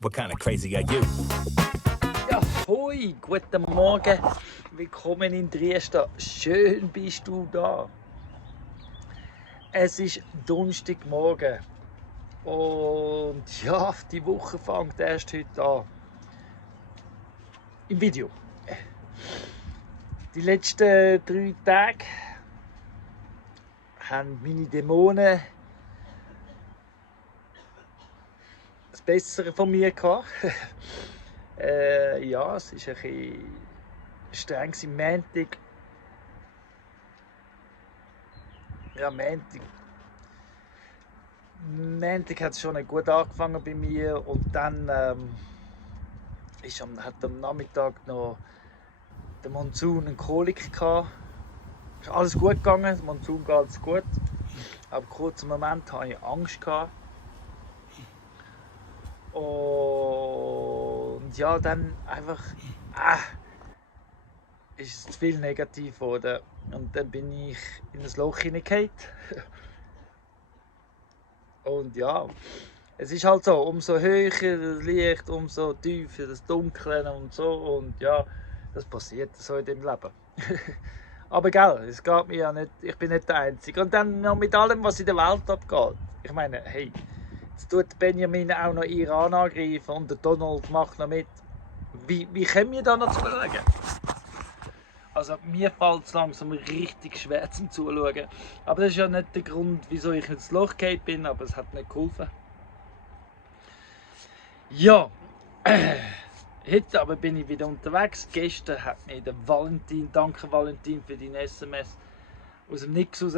What kind of crazy are you? Ja, hoi, guten Morgen, willkommen in Triesta. Schön bist du da. Es ist Donnerstagmorgen und ja, die Woche fängt erst heute an. Im Video. Die letzten 3 Tage haben meine Dämonen das Bessere von mir gehabt. Ja, es ist ein bisschen streng am Montag. Ja, Montag hat es schon nicht gut angefangen bei mir und dann hat am Nachmittag noch der Monsun eine Kolik gehabt. Ist alles gut gegangen, der Monsun geht alles gut. Aber kurz im Moment hatte ich Angst gehabt. Und ja, dann einfach ist es zu viel negativ geworden. Und dann bin ich in ein Loch hineingefallen. Und ja, es ist halt so, umso höher das Licht, umso tiefer das Dunkle und so. Und ja, das passiert so in dem Leben. Aber gell, es geht mir ja nicht, ich bin nicht der Einzige. Und dann noch mit allem, was in der Welt abgeht. Ich meine, hey, jetzt tut Benjamin auch noch Iran angreifen und der Donald macht noch mit. Wie können wir da noch zuschauen? Also mir fällt es langsam richtig schwer zum Zuschauen. Aber das ist ja nicht der Grund, wieso ich ins Loch gefallen bin, aber es hat nicht geholfen. Ja, heute aber bin ich wieder unterwegs. Gestern hat mir der Valentin, danke Valentin für deine SMS, aus dem Nix raus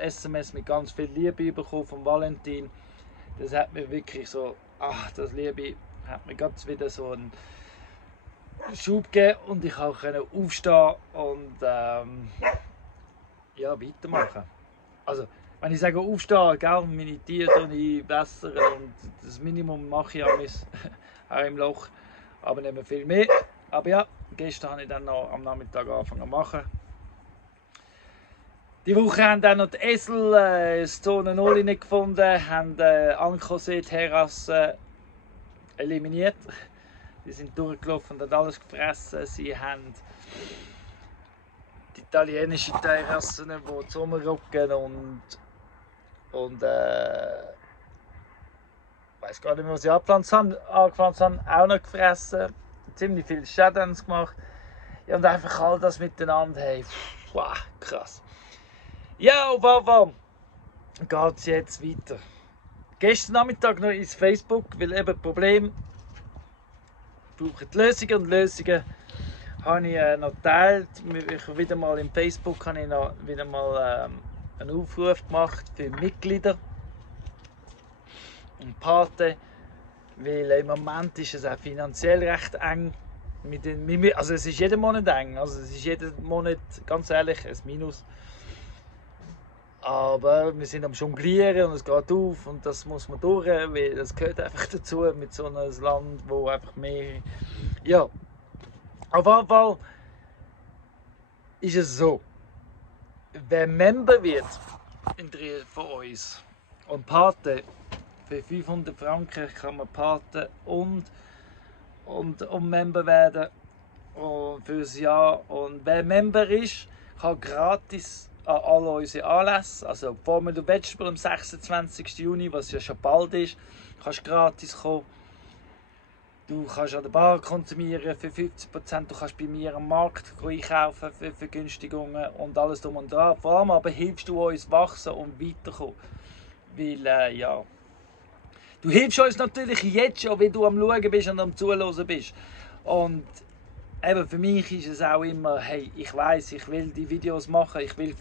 SMS mit ganz viel Liebe bekommen von Valentin. Das hat mir wirklich so, das Liebe hat mir ganz wieder so einen Schub gegeben und ich konnte aufstehen und ja, weitermachen. Also, wenn ich sage aufstehen, gell, meine Tiere bessern und das Minimum mache ich auch im Loch, aber nicht mehr viel mehr. Aber ja, gestern habe ich dann noch am Nachmittag angefangen zu machen. Die Woche haben dann noch die Esel das Zone 0 nicht gefunden, haben Ankersee-Terrasse eliminiert. Die sind durchgelaufen und haben alles gefressen. Sie haben die italienische Terrasse, die zu rumrücken und ich weiß gar nicht mehr, was sie angepflanzt haben, auch noch gefressen. Ziemlich viel Schäden haben sie gemacht. Ja, und einfach all das miteinander, hey, wow, krass. Ja, auf jeden Fall geht es jetzt weiter. Gestern Nachmittag noch ins Facebook, weil eben Problem brauchen Lösungen und Lösungen habe ich noch geteilt. Wieder mal im Facebook habe ich noch wieder mal einen Aufruf gemacht für Mitglieder und Paten, weil im Moment ist es auch finanziell recht eng. Also es ist jeden Monat eng, also es ist jeden Monat, ganz ehrlich, ein Minus. Aber wir sind am Jonglieren und es geht auf und das muss man durch, weil das gehört einfach dazu mit so einem Land, wo einfach mehr... Ja, auf jeden Fall ist es so, wer Member wird von uns und Pate, für 500 Franken kann man Pate und Member werden für ein Jahr. Und wer Member ist, kann gratis an alle unsere Anlässe, also Formula Vegetable am 26. Juni, was ja schon bald ist, kannst gratis kommen. Du kannst an der Bar konsumieren für 50%, du kannst bei mir am Markt einkaufen für Vergünstigungen und alles drum und dran. Vor allem aber hilfst du uns wachsen und weiterkommen. Weil, ja, du hilfst uns natürlich jetzt schon, wie du am Schauen bist und am Zuhören bist. Und eben für mich ist es auch immer, hey, ich weiss, ich will die Videos machen, weil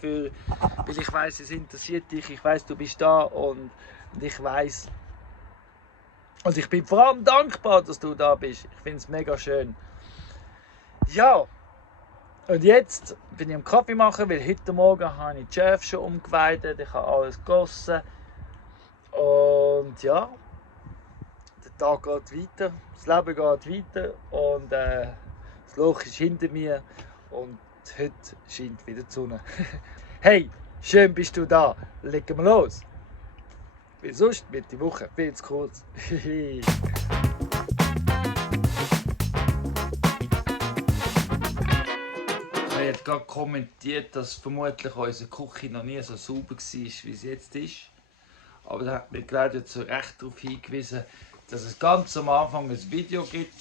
ich weiss, es interessiert dich, ich weiss, du bist da und ich weiss, und ich bin vor allem dankbar, dass du da bist. Ich finde es mega schön. Ja, und jetzt bin ich am Kaffee machen, weil heute Morgen habe ich die Schäfe schon umgeweidet, ich habe alles gegossen. Und ja, der Tag geht weiter, das Leben geht weiter und das Loch ist hinter mir und heute scheint wieder die Sonne. Hey, schön bist du da, legen wir los. Weil sonst wird die Woche viel zu kurz. Ich habe gerade kommentiert, dass vermutlich unsere Küche noch nie so sauber war, wie sie jetzt ist. Aber da hat mir Claudia zu Recht darauf hingewiesen, dass es ganz am Anfang ein Video gibt,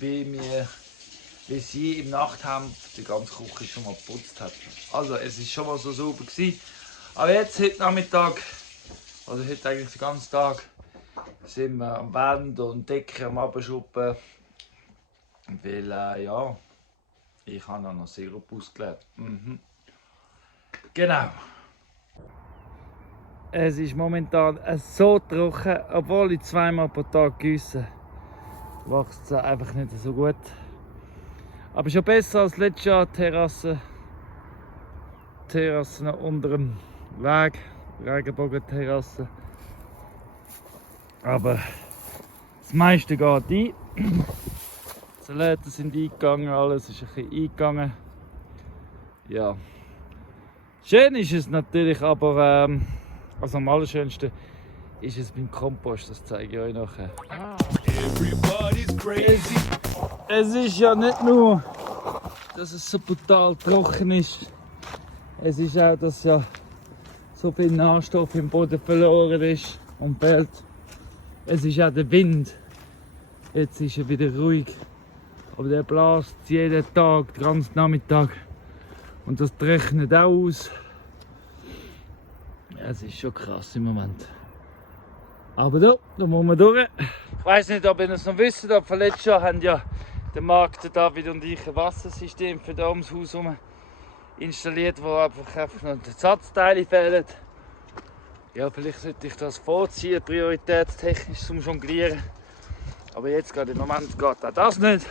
wie sie im Nachthemd die ganze Küche schon mal geputzt hat. Also es ist schon mal so sauber gewesen. Aber jetzt, heute Nachmittag, oder heute eigentlich den ganzen Tag, sind wir am Wände und Decken am Abschuppen. Weil, ja, ich habe noch Sirup ausgeleert. Genau. Es ist momentan so trocken, obwohl ich zweimal pro Tag gieße, wächst es einfach nicht so gut. Aber schon besser als letztes Jahr Terrassen unter dem Weg, Regenbogenterrassen. Aber das meiste geht ein. Die Salate sind eingegangen, alles ist ein bisschen eingegangen. Ja. Schön ist es natürlich, aber also am allerschönsten ist es beim Kompost, das zeige ich euch nachher. Es ist ja nicht nur, dass es so brutal trocken ist, es ist auch, dass ja so viel Nährstoff im Boden verloren ist und fehlt. Es ist auch der Wind. Jetzt ist er wieder ruhig. Aber der bläst jeden Tag, den ganzen Nachmittag. Und das trocknet auch aus. Es ist schon krass im Moment. Aber da muss man durch. Ich weiss nicht, ob ihr es noch wisst, aber letztes Jahr haben ja der Marc, der David und ich ein Wassersystem für da ums Haus herum installiert, wo einfach noch die Ersatzteile fehlen. Ja, vielleicht sollte ich das vorziehen, prioritätstechnisch zum Jonglieren. Aber jetzt gerade im Moment geht auch das nicht.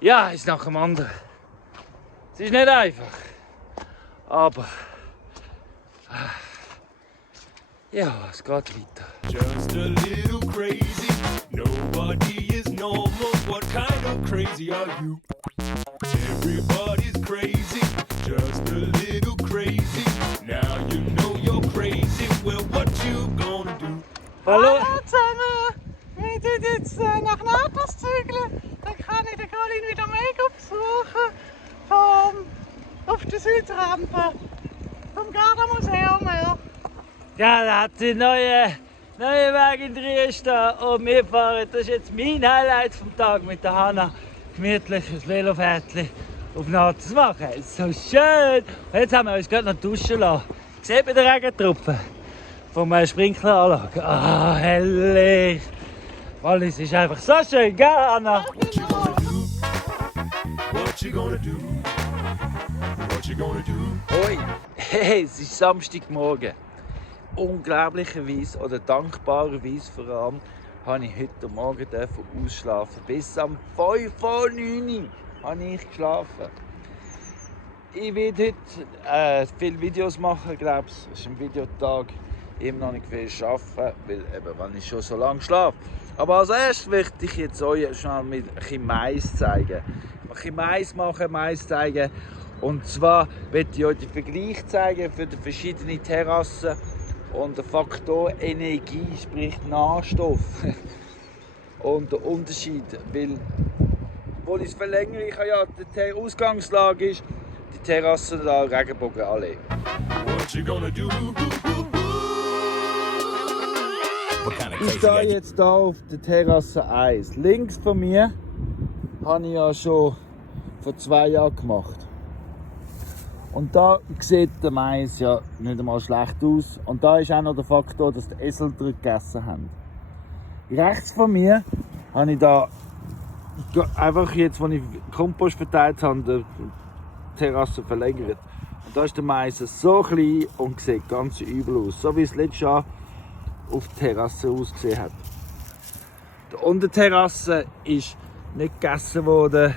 Ja, ist nach dem anderen. Es ist nicht einfach. Aber ja, es geht weiter. Just a little crazy. Nobody is normal. What kind of crazy are you? Everybody's crazy. Just a little crazy. Now you know you're crazy. Well, what you gonna do? Hallo! Hallo zusammen! Wir tun jetzt nach Natas zügeln. Dann kann ich den Colin wieder mega besuchen. Auf der Südrampe. Vom Gardamuseum her. Ja, da hat sie neue Weg in Trieste und wir fahren. Das ist jetzt mein Highlight vom Tag mit der Hanna. Gemütlich ein Velofährtchen auf Natas machen. Es ist so schön! Und jetzt haben wir uns gerade noch duschen lassen. Seht ihr den Regentropfen von meiner Sprinkleranlage? Ah, herrlich! Wallis ist einfach so schön, gell, Hanna? What you gonna do? What you gonna do? Hoi! Hey, es ist Samstagmorgen. Unglaublicherweise oder dankbarerweise vor allem habe ich heute Morgen ausschlafen. Bis am 5 vor 9 habe ich geschlafen. Ich werde heute viele Videos machen, glaube ich. Es ist ein Videotag. Immer noch nicht viel arbeiten, weil eben, wenn ich schon so lange schlafe. Aber als erstes möchte ich jetzt euch schnell mit ein bisschen Mais zeigen. Ein bisschen Mais machen, Mais zeigen. Und zwar möchte ich euch den Vergleich zeigen für die verschiedenen Terrassen und den Faktor Energie, sprich Nährstoff. Und der Unterschied, weil, obwohl ich es verlängere, ich ja die Ausgangslage ist, die Terrasse da Regenbogenallee. What you gonna do? Ich stehe jetzt hier auf der Terrasse 1. Links von mir habe ich ja schon vor 2 Jahren gemacht. Und da sieht der Mais ja nicht einmal schlecht aus. Und da ist auch noch der Faktor, dass die Esel drin gegessen haben. Rechts von mir habe ich da einfach jetzt, als ich Kompost verteilt habe, die Terrasse verlängert. Und da ist der Mais so klein und sieht ganz übel aus. So wie es letztes Jahr auf der Terrasse ausgesehen hat. Die Unterterrasse ist nicht gegessen worden.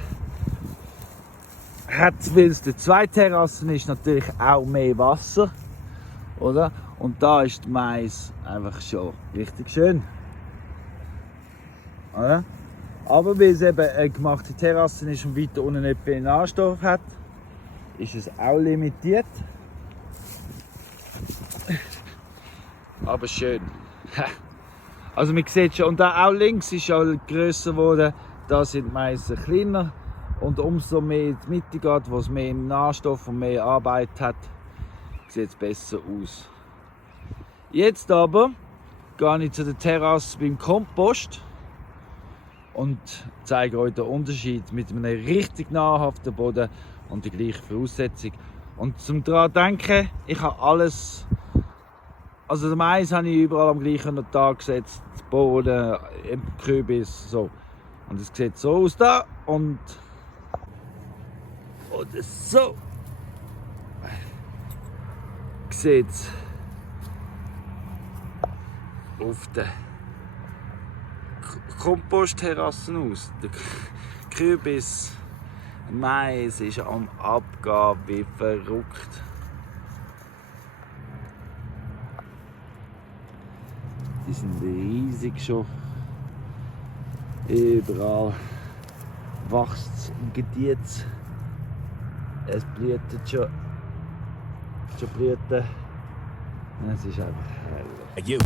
Weil es die zwei Terrassen ist, natürlich auch mehr Wasser. Oder? Und da ist der Mais einfach schon richtig schön. Oder? Aber weil es eben eine gemachte Terrasse ist und weiter unten nicht viel Nährstoff hat, ist es auch limitiert. aber schön. Also man sieht schon, und da auch links ist ja grösser geworden, da sind die Meisen kleiner. Und umso mehr in die Mitte geht, wo es mehr Nährstoff und mehr Arbeit hat, sieht es besser aus. Jetzt aber gehe ich zu der Terrasse beim Kompost und zeige euch den Unterschied mit einem richtig nahrhaften Boden und der gleichen Voraussetzung. Und zum daran denken, ich habe alles, also den Mais habe ich überall am gleichen Tag gesetzt, Boden, Kürbis, so. Und es sieht so aus da und oder so sieht es auf den Kompostterrassen aus. Der Kürbis, Mais ist am Abgehen wie verrückt. Die sind riesig schon. Überall wächst es im Gediet. Es blühtet schon Blüten. Es ist einfach herrlich. You.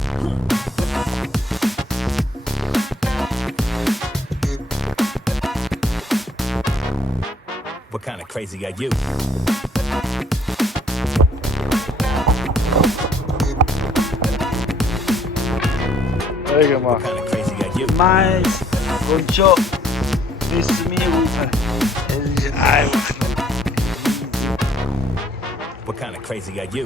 What kind of crazy are you? Schau mal. What kind of crazy are you? Mais und schon bis zu mir rauf. Es ist einfach What kind of crazy are you?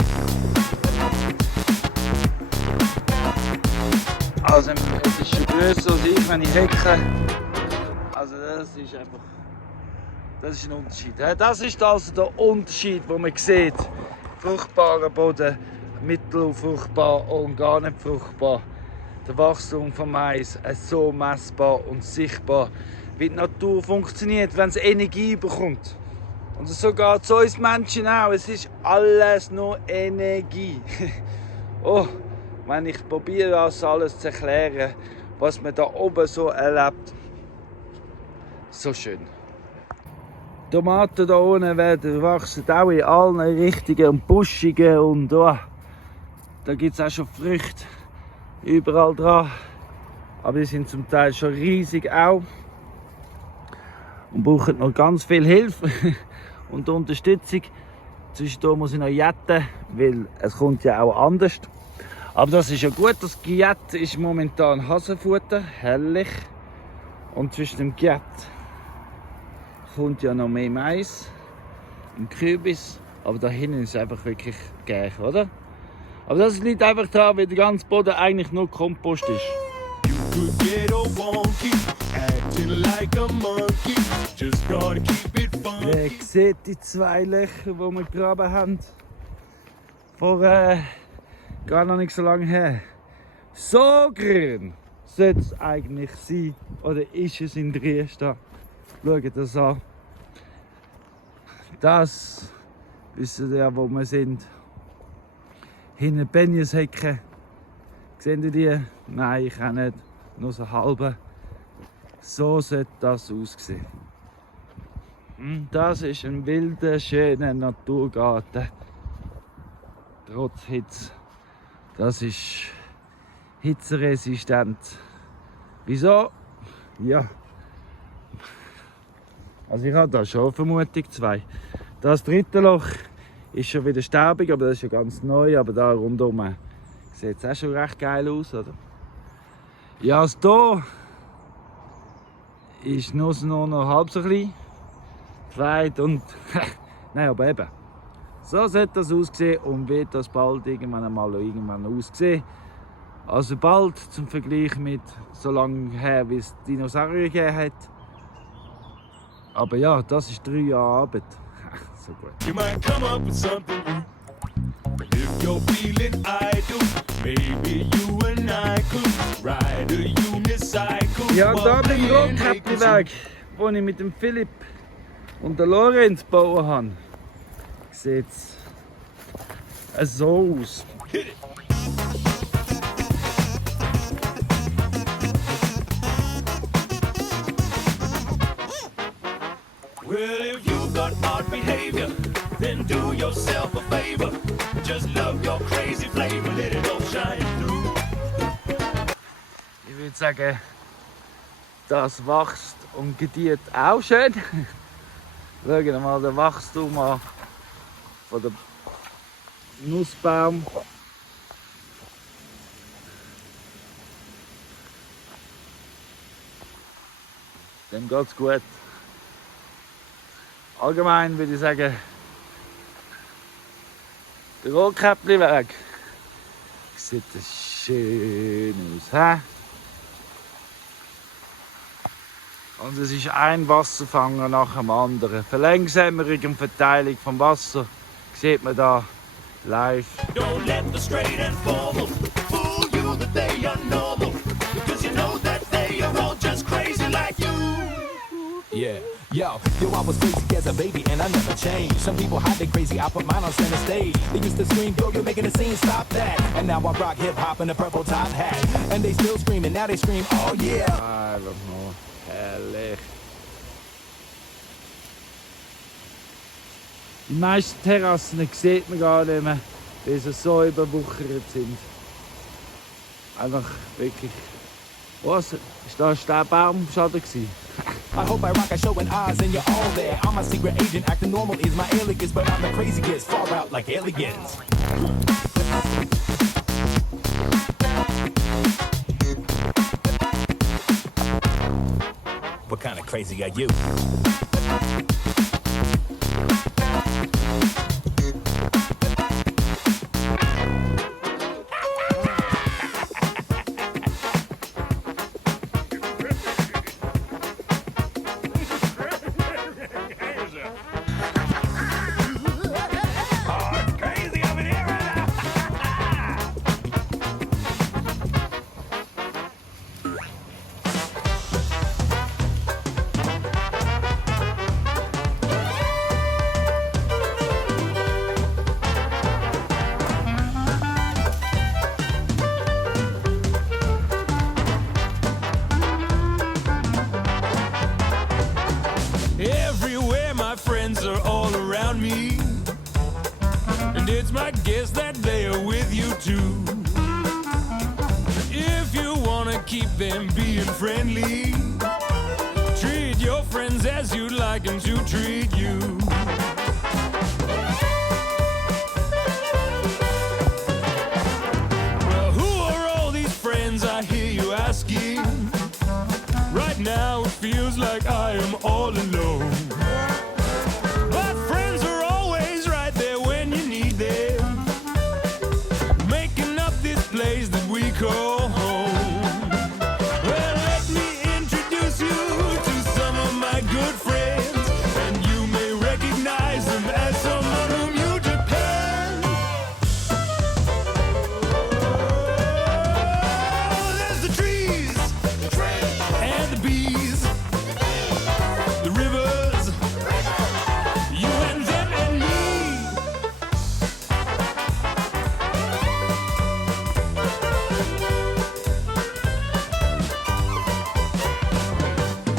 also es ist schon grösser als ich, wenn ich hecke. Also das ist einfach, das ist ein Unterschied. Das ist also der Unterschied, den man sieht. Fruchtbarer Boden, mittelfruchtbar und gar nicht fruchtbar. Der Wachstum von Mais ist so messbar und sichtbar, wie die Natur funktioniert, wenn es Energie bekommt. Und so geht es uns Menschen auch. Es ist alles nur Energie. Oh, wenn ich probiere, das alles zu erklären, was man da oben so erlebt. So schön. Tomaten da unten wachsen auch in allen Richtungen und buschigen und oh, da gibt es auch schon Früchte überall dran. Aber die sind zum Teil schon riesig auch und brauchen noch ganz viel Hilfe und Unterstützung. Zwischendurch muss ich noch jetten, weil es kommt ja auch anders. Aber das ist ja gut, das Giet ist momentan Hasenfutter, herrlich. Und zwischen dem Giet kommt ja noch mehr Mais und Kürbis. Aber da hinten ist es einfach wirklich gleich, oder? Aber das liegt einfach daran, weil der ganze Boden eigentlich nur Kompost ist. Could get all wonky, acting like a monkey. Just gotta keep it fun. Ihr seht die zwei Löcher, die wir gegraben haben. Vor gar noch nicht so lange her. So grün sollte es eigentlich sein. Oder ist es in Triesta? Schaut das an. Das wissen ja, wo wir sind. Hinten Benjeshecke. Seht ihr die? Nein, ich auch nicht. Nur so halbe. So sollte das aussehen. Das ist ein wilder, schöner Naturgarten. Trotz Hitze. Das ist hitzeresistent. Wieso? Ja. Also ich habe da schon eine Vermutung, zwei. Das dritte Loch ist schon wieder staubig, aber das ist ja ganz neu. Aber da rundherum sieht es auch schon recht geil aus, oder? Ja, das hier ist nur noch halb so klein. Zweit und nein, aber eben. So sollte das aussehen und wird das bald irgendwann aussehen. Also bald zum Vergleich mit so lange her, wie es Dinosaurier gegeben hat. Aber ja, das ist 3 Jahre Arbeit. So gut. You might come up with something new. If you're feeling idle, maybe you and I could ride a unicycle. Ja, da beim Rotkäppli-Weg, wo ich mit dem Philipp und der Lorenz gebaut habe, sieht es so aus. Hit it. Well, if you've got odd behavior, then do yourself a favor. Just love your crazy flavor, let it all shine through. sagen, das wächst und gedeiht auch schön. Schauen wir mal den Wachstum an von dem Nussbaum. Dem geht es gut. Allgemein würde ich sagen, der Rotkäppli-Weg sieht schön aus. He? Und es ist ein Wasserfanger nach dem anderen. Verlangsamung und Verteilung vom Wasser sieht man da live. Don't let the straight and formal fool you that they are normal. Because you know that they are all just crazy like you. Yeah, yo, I was crazy as a baby and I never changed. Some people hide their crazy, I put mine on center stage. They used to scream, yo, you're making a scene, stop that. And now I rock hip hop in a purple top hat. And they still screaming, now they scream, oh yeah. Einfach nur herrlich. Die meisten Terrassen sieht man gar nicht mehr, weil sie so überwuchert sind. Einfach wirklich. Was? Ist da ein Baumschaden gewesen? I hope I rock a show in Oz and you're all there. I'm a secret agent, acting normal is my alias, but I'm the craziest, far out like aliens. What kind of crazy are you? Everywhere my friends are all around me. And it's my guess that they are with you too. If you wanna keep them being friendly, treat your friends as you'd like them to treat you. Well, who are all these friends I hear you asking? Right now it feels like I am all alone. But friends are always right there when you need them, making up this place that we call home. Well, let me introduce you to some of my good friends, and you may recognize them as someone whom you depend. Oh, there's the trees and the bees, the rivers, you and them and me.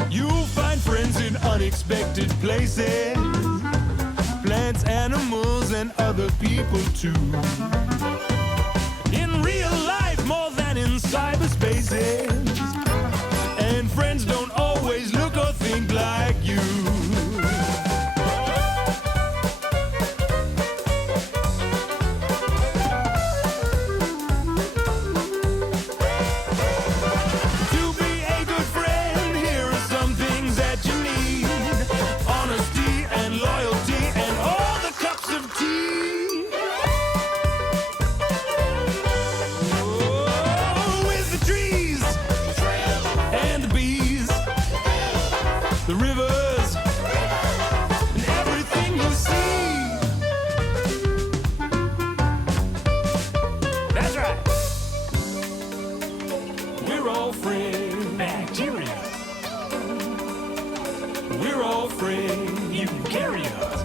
You'll find friends in unexpected places, plants, animals, and other people too. In real life more than in cyberspaces. And friends don't always look or think like you. To be a good friend, here are some things that you need: honesty and loyalty and all the cups of tea. Oh, with the trees and the bees, the rivers, and everything you see. That's right. We're all friends. Bacteria. We're all friends. Eukaryotes.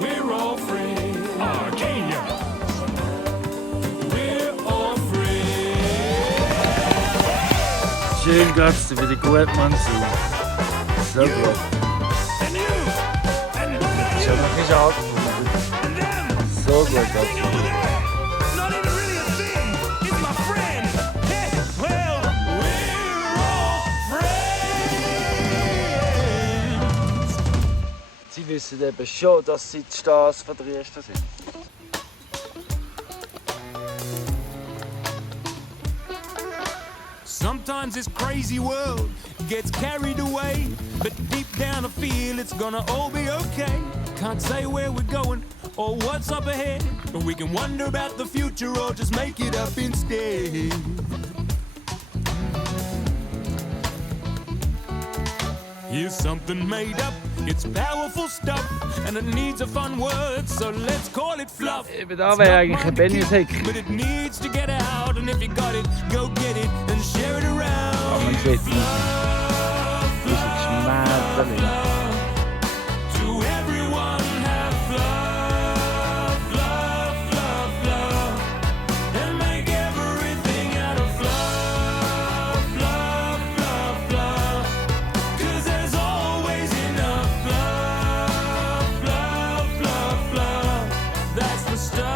We're all friends. Archaea. We're all friends. Schön geht's dir wieder gut, Mann. So gut. And you. And what Ich about habe noch nicht angefangen. you? And them. So gut That geht's thing dir. over there. Not even really a thing. It's my friend. Hey, well, die wissen eben schon, dass sie die Stars von der Ersten sind. Sometimes this crazy world gets carried away, but deep down I feel it's gonna all be okay. Can't say where we're going or what's up ahead, but we can wonder about the future or just make it up instead. Here's something made up, it's powerful stuff, and it needs a fun word, so let's call it fluff. Eben da wäre eigentlich ein Benny-Sick. But it needs to get out, and if you got it, go get it and share it around. Aber man sieht es nicht. Das ist geschmädelig. To everyone have love, love, love, love, and make everything out of love, love, love, love. 'Cause there's always enough love, love, love, love. That's the stuff.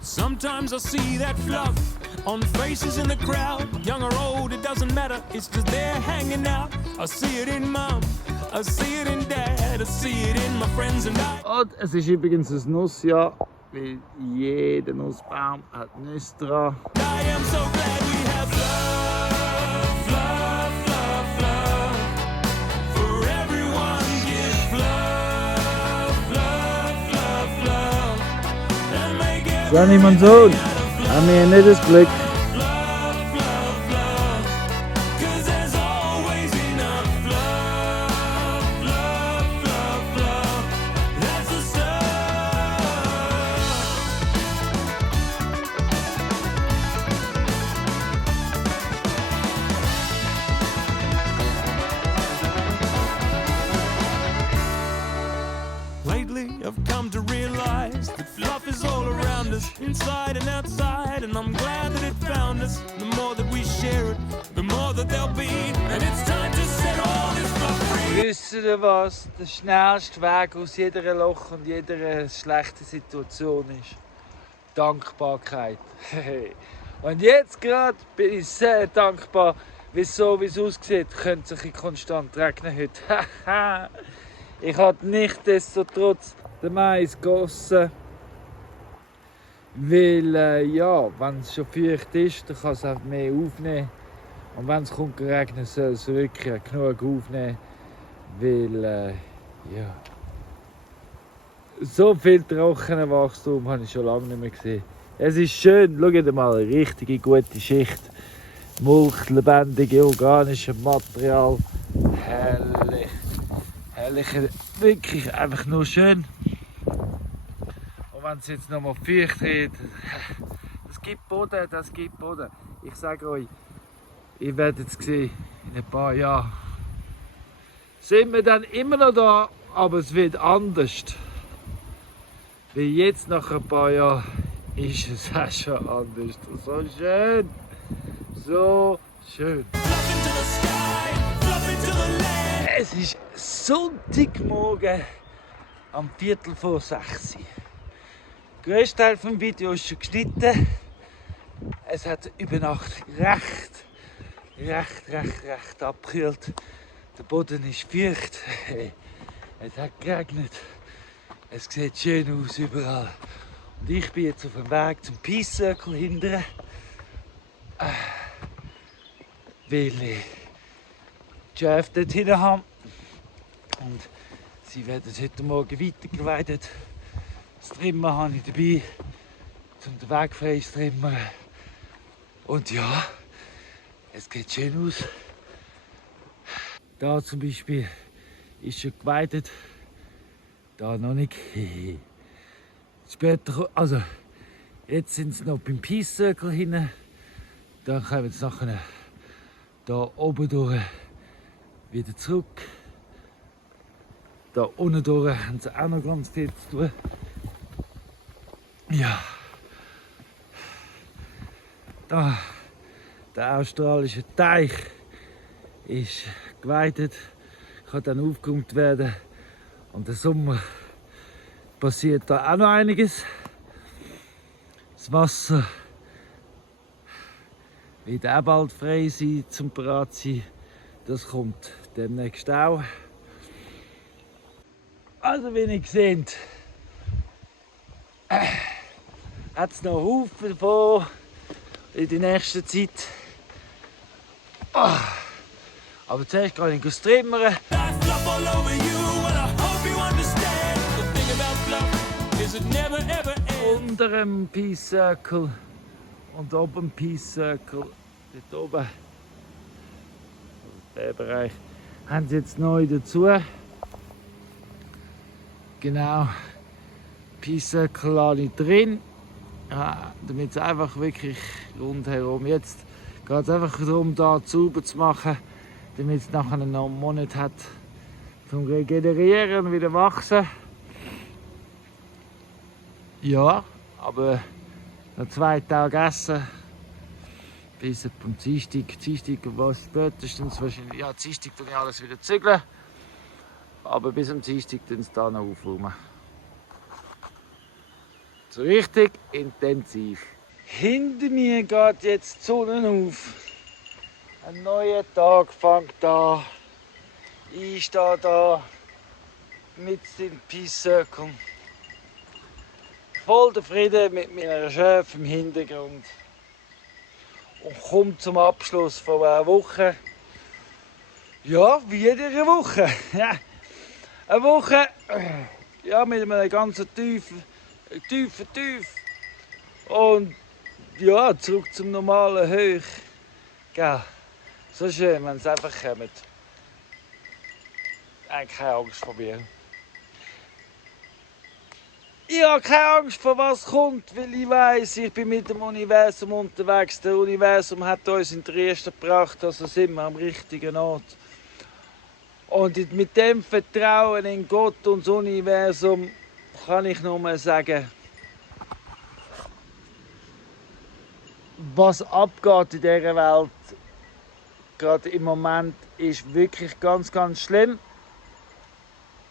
Sometimes I see that fluff on faces in the crowd. Young or old, it doesn't matter, it's just they're hanging out. I see it in mum, I see it in dad, I see it in my friends and I. Und es ist übrigens ein Nussjahr, weil jeder Nussbaum hat Nüsse dran. I am so glad we have love, love, love, love. For everyone give love, love, love, love. And make it Johnny, mein Sohn, haben wir nicht das Glück. love, love, love. 'Cause there's always enough love, love, love, love. That's the stuff. Lately, I've come to realize that fluff is all around us, inside and outside, and I'm glad that it found us. The more that we share it, the more that there'll be, and it's time to set all this fluff free. Wisst ihr was? Der schnellste Weg aus jeder Loch und jeder schlechten Situation ist Dankbarkeit. Und jetzt gerade bin ich sehr dankbar, wie es aussieht, könnte es ein konstant regnen heute. Ich habe nichtsdestotrotz den Mais gegossen, weil ja, wenn es schon feucht ist, dann kann es auch mehr aufnehmen. Und wenn es kommt regnen, soll es wirklich genug aufnehmen, weil ja, so viel trockenes Wachstum habe ich schon lange nicht mehr gesehen. Es ist schön, schaut mal, eine richtige gute Schicht, Mulch, lebendige organische Material, herrlich. Herrlich, wirklich einfach nur schön. Und wenn es jetzt noch mal feucht wird, das gibt Boden, das gibt Boden. Ich sage euch, ihr werdet es sehen, in ein paar Jahren sind wir dann immer noch da, aber es wird anders. Weil jetzt nach ein paar Jahren ist es auch schon anders. So schön, so schön. Fluff into the sky, fluff into the land. Es ist Sonntagmorgen am 5:45. Der grösste Teil des Videos ist schon geschnitten. Es hat über Nacht recht abgekühlt. Der Boden ist feucht. Es hat geregnet. Es sieht schön aus überall. Und ich bin jetzt auf dem Weg zum Peace Circle hinterher. Weil ich die Schäfe dort hinten habe. Und sie werden heute Morgen weitergeweidet. Das Trimmer habe ich dabei, um den Weg frei zu trimmen. Und ja, es geht schön aus. Da zum Beispiel ist schon geweidet. Da noch nicht. Später, also jetzt sind sie noch beim Peace Circle hinten. Dann kommen sie nachher da oben durch wieder zurück. Da unten durch haben sie auch noch ganz viel zu tun. Ja. Da, der australische Teich ist geweidet, kann dann aufgeräumt werden. Und im Sommer passiert da auch noch einiges. Das Wasser wird auch bald frei sein zum bereit sein. Das kommt demnächst auch. Also wie ihr seht, hat es noch Haufen davon in der nächsten Zeit. Aber zuerst gehe ich trimmern. Unter dem Peace Circle und oben dem Peace Circle, dort oben, der Bereich, haben sie jetzt neu dazu. Genau, Peace Circle alle drin, ja, damit es einfach wirklich rundherum. Jetzt geht es einfach darum, da sauber zu machen, damit es nachher noch einen Monat hat zum Regenerieren und wieder wachsen. Ja, aber noch 2 Tage essen, bis am Dienstag. Dienstag was spätestens wahrscheinlich, ja, Dienstag tue ich alles wieder zügeln, aber bis am Dienstag tun sie da noch aufräumen. So richtig intensiv. Hinter mir geht jetzt die Sonne auf. Ein neuer Tag fängt an. Ich stehe da mit dem Peace Circle. Voll der Frieden mit meiner Schöpfung im Hintergrund. Und komme zum Abschluss von einer Woche. Ja, wie jede Woche. Ja. Eine Woche ja, mit einem ganz tiefen. Und ja, zurück zum normalen Höch. Gell. So schön, wenn es einfach kommt. Eigentlich keine Angst vor mir. Ich habe keine Angst vor was kommt, weil ich weiss, ich bin mit dem Universum unterwegs. Das Universum hat uns in Dresden gebracht, also sind wir am richtigen Ort. Und mit dem Vertrauen in Gott und das Universum kann ich nur mal sagen, was abgeht in dieser Welt, gerade im Moment, ist wirklich ganz, ganz schlimm.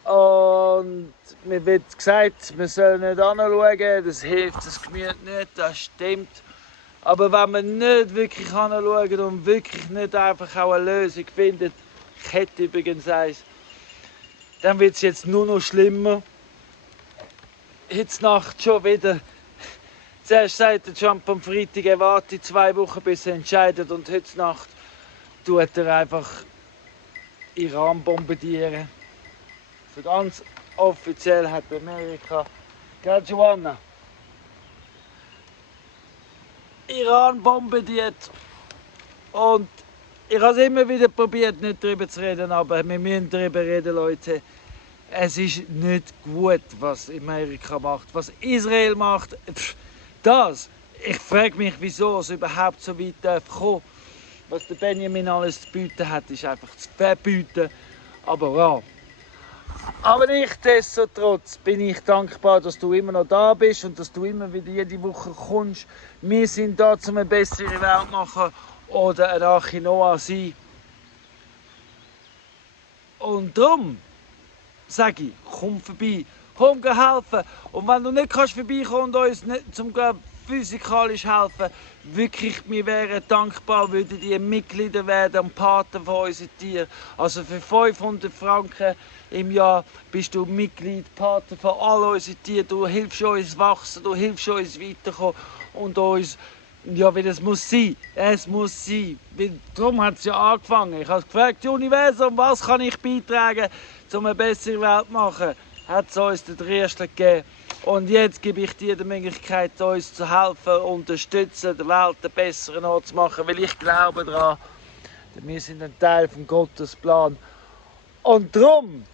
Und mir wird gesagt, wir sollen nicht anschauen, das hilft das Gemüt nicht, das stimmt. Aber wenn man nicht wirklich anschaut und wirklich nicht einfach auch eine Lösung findet, ich hätte übrigens eins, dann wird es jetzt nur noch schlimmer. Heute Nacht schon wieder. Zuerst sagt Trump am Freitag, er wartet 2 Wochen, bis er entscheidet. Und heute Nacht tut er einfach Iran bombardieren. So ganz offiziell hat Amerika, gell Joanna? Iran bombardiert. Und ich habe es immer wieder probiert, nicht darüber zu reden, aber wir müssen darüber reden, Leute. Es ist nicht gut, was Amerika macht, was Israel macht. Ich frage mich, wieso es überhaupt so weit kommen. Was der Benjamin alles zu bieten hat, ist einfach zu verbieten. Aber ja. Aber nichtsdestotrotz bin ich dankbar, dass du immer noch da bist und dass du immer wieder jede Woche kommst. Wir sind da, um eine bessere Welt zu machen oder ein Arche Noah sein. Und darum sage ich, komm vorbei, komm helfen. Und wenn du nicht kannst vorbeikommen und uns nicht zum physikalisch helfen, wirklich, wir wären dankbar, würden die Mitglieder werden am Paten von unseren Tieren. Also für 500 Franken im Jahr bist du Mitglied, Paten von all unseren Tieren. Du hilfst uns wachsen, du hilfst uns weiterkommen und uns, ja, wie das muss sein. Es muss sein. Darum hat es ja angefangen. Ich habe gefragt, Universum, was kann ich beitragen, um eine bessere Welt zu machen? Hat es uns den Dresden gegeben. Und jetzt gebe ich dir die Möglichkeit, uns zu helfen, unterstützen, der Welt einen besseren Ort zu machen, weil ich glaube daran, wir sind ein Teil von Gottes Plan. Und darum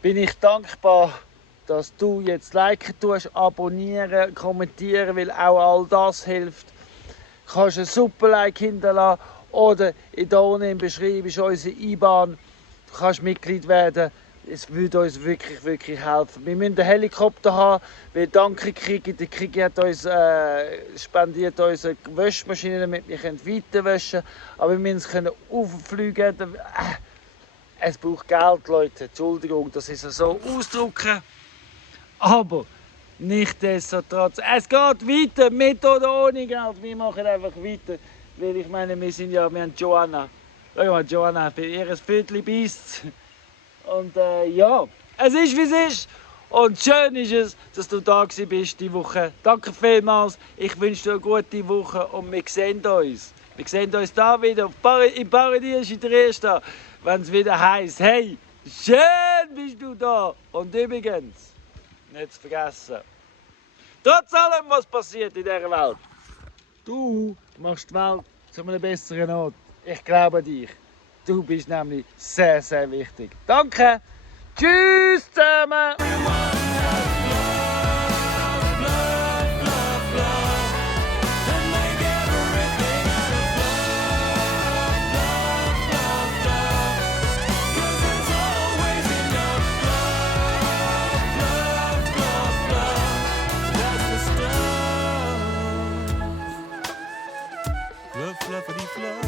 bin ich dankbar, dass du jetzt liken tust, abonnieren, kommentieren, weil auch all das hilft. Du kannst ein super Like hinterlassen oder hier unten im Beschreibung ist unsere IBAN. Du kannst Mitglied werden. Es würde uns wirklich, wirklich helfen. Wir müssen einen Helikopter haben, weil danke Krigi. Der Krigi hat uns spendiert uns eine Waschmaschine, damit wir weiter waschen können. Aber wir müssen es auffliegen. Es braucht Geld, Leute. Entschuldigung, dass ich es so ausdrücke. Aber nichtsdestotrotz, es geht weiter, mit oder ohne Geld. Wir machen einfach weiter. Weil ich meine, wir haben Joanna. Schau mal, Joanna, bei ihr Viertel beißt. Und ja, es ist wie es ist. Und schön ist es, dass du da bist diese Woche. Danke vielmals. Ich wünsche dir eine gute Woche und wir sehen uns. Wir sehen uns da wieder im Paradies in Dresden, wenn es wieder heisst, hey, schön bist du da. Und übrigens, nicht zu vergessen, trotz allem, was passiert in dieser Welt, du machst die Welt zu einem besseren Ort. Ich glaube an dich. Du bist nämlich sehr, sehr wichtig. Danke. Tschüss zusammen. Fluffity fluff.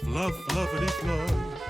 Fluff, fluffity fluff.